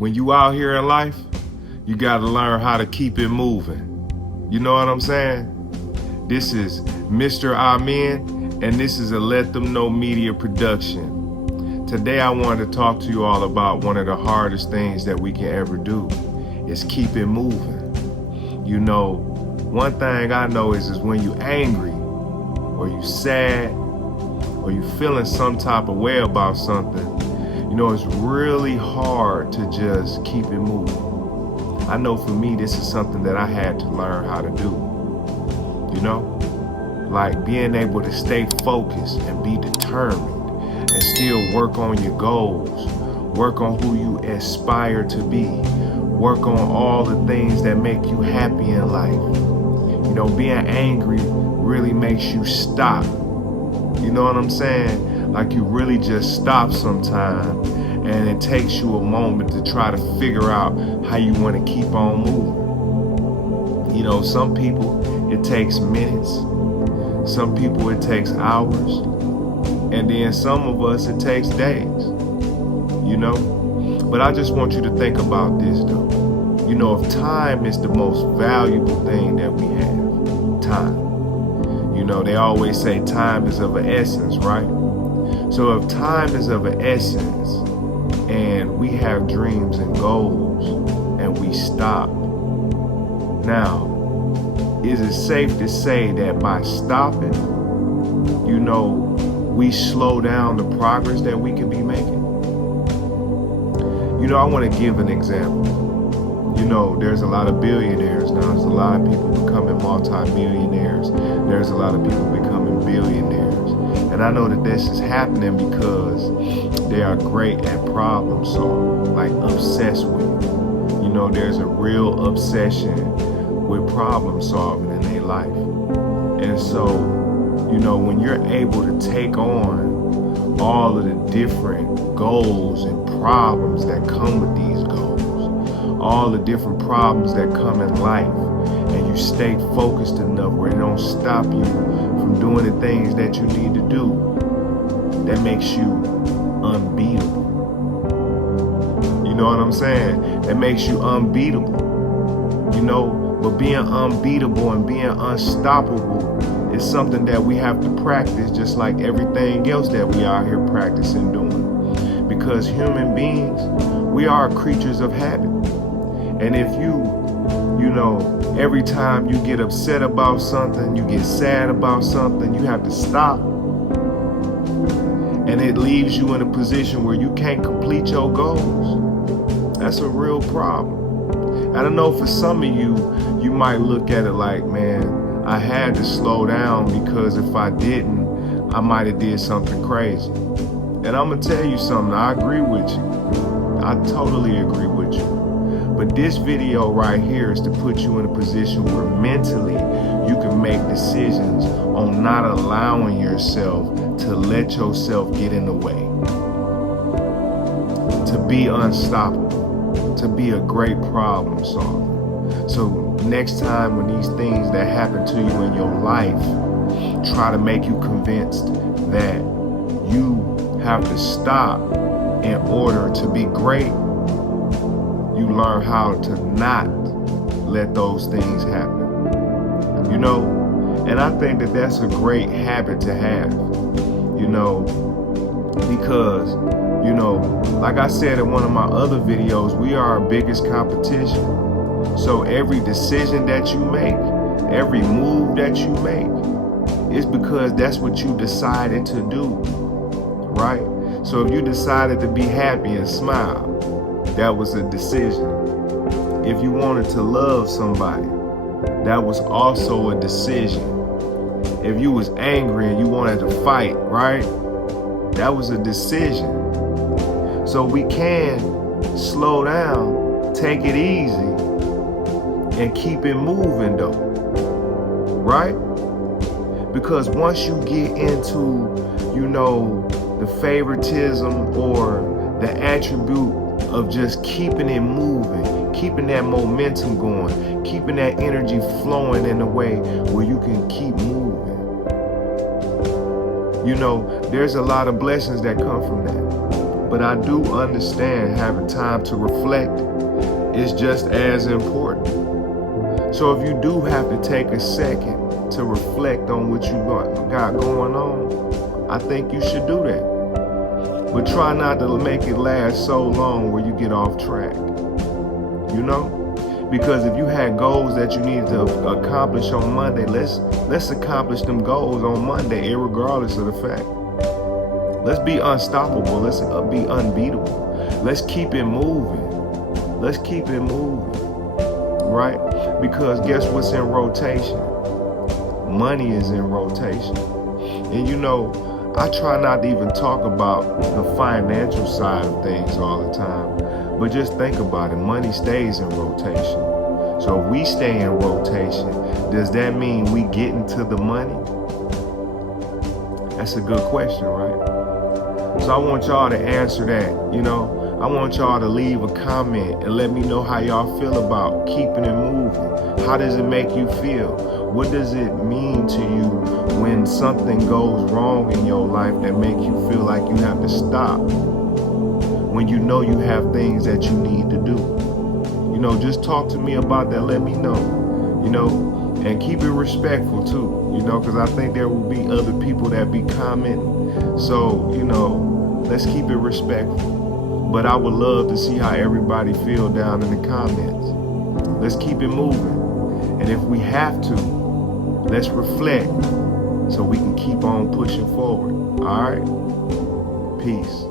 when you out here in life, you gotta learn how to keep it moving. You know what I'm saying? This is Mr. Amen, and this is a Let Them Know Media production. Today I wanted to talk to you all about one of the hardest things that we can ever do is keep it moving. You know, one thing I know is when you angry or you sad or you feeling some type of way about something, you know, it's really hard to just keep it moving. I know for me, this is something that I had to learn how to do. You know, like being able to stay focused and be determined and still work on your goals, work on who you aspire to be, work on all the things that make you happy in life. You know, being angry really makes you stop. You know what I'm saying? Like you really just stop sometime, and it takes you a moment to try to figure out how you want to keep on moving. You know, some people it takes minutes, some people it takes hours, and then some of us it takes days. You know? But I just want you to think about this though. You know, if time is the most valuable thing that we have, time. You know, they always say time is of an essence, right? So if time is of an essence and we have dreams and goals and we stop, now, is it safe to say that by stopping, you know, we slow down the progress that we can be making? You know, I want to give an example. You know, there's a lot of billionaires now. There's a lot of people becoming multi-millionaires. There's a lot of people becoming billionaires. And I know that this is happening because they are great at problem solving, like obsessed with it. You know, there's a real obsession with problem solving in their life. And so, you know, when you're able to take on all of the different goals and problems that come with these goals, all the different problems that come in life, and you stay focused enough where it don't stop you from doing the things that you need to do, that makes you unbeatable. You know what I'm saying? That makes you unbeatable. You know, but being unbeatable and being unstoppable is something that we have to practice, just like everything else that we are here practicing doing. Because human beings, we are creatures of habit. And if you know, every time you get upset about something, you get sad about something, you have to stop. And it leaves you in a position where you can't complete your goals. That's a real problem. I don't know, for some of you, you might look at it like, man, I had to slow down because if I didn't, I might have did something crazy. And I'm gonna tell you something, I agree with you. I totally agree with you. But this video right here is to put you in a position where mentally you can make decisions on not allowing yourself to let yourself get in the way. To be unstoppable, to be a great problem solver. So next time when these things that happen to you in your life try to make you convinced that you have to stop in order to be great, you learn how to not let those things happen. You know, and I think that that's a great habit to have, you know, because, you know, like I said in one of my other videos, we are our biggest competition. So every decision that you make, every move that you make, is because that's what you decided to do, right? So if you decided to be happy and smile, that was a decision. If you wanted to love somebody, that was also a decision. If you was angry and you wanted to fight, right? That was a decision. So we can slow down, take it easy, and keep it moving though, right? Because once you get into, you know, the favoritism or the attribute of just keeping it moving, keeping that momentum going, keeping that energy flowing in a way where you can keep moving. You know, there's a lot of blessings that come from that. But I do understand having time to reflect is just as important. So if you do have to take a second to reflect on what you got going on, I think you should do that. But try not to make it last so long where you get off track. You know? Because if you had goals that you needed to accomplish on Monday, let's accomplish them goals on Monday, irregardless of the fact. Let's be unstoppable. Let's be unbeatable. Let's keep it moving. Let's keep it moving. Right? Because guess what's in rotation? Money is in rotation. And you know, I try not to even talk about the financial side of things all the time. But just think about it. Money stays in rotation. So if we stay in rotation, does that mean we get into the money? That's a good question, right? So I want y'all to answer that, you know. I want y'all to leave a comment and let me know how y'all feel about keeping it moving. How does it make you feel? What does it mean to you when something goes wrong in your life that make you feel like you have to stop? When you know you have things that you need to do. You know, just talk to me about that. Let me know, you know, and keep it respectful too, you know, because I think there will be other people that be commenting. So, you know, let's keep it respectful. But I would love to see how everybody feel down in the comments. Let's keep it moving. And if we have to, let's reflect so we can keep on pushing forward. All right? Peace.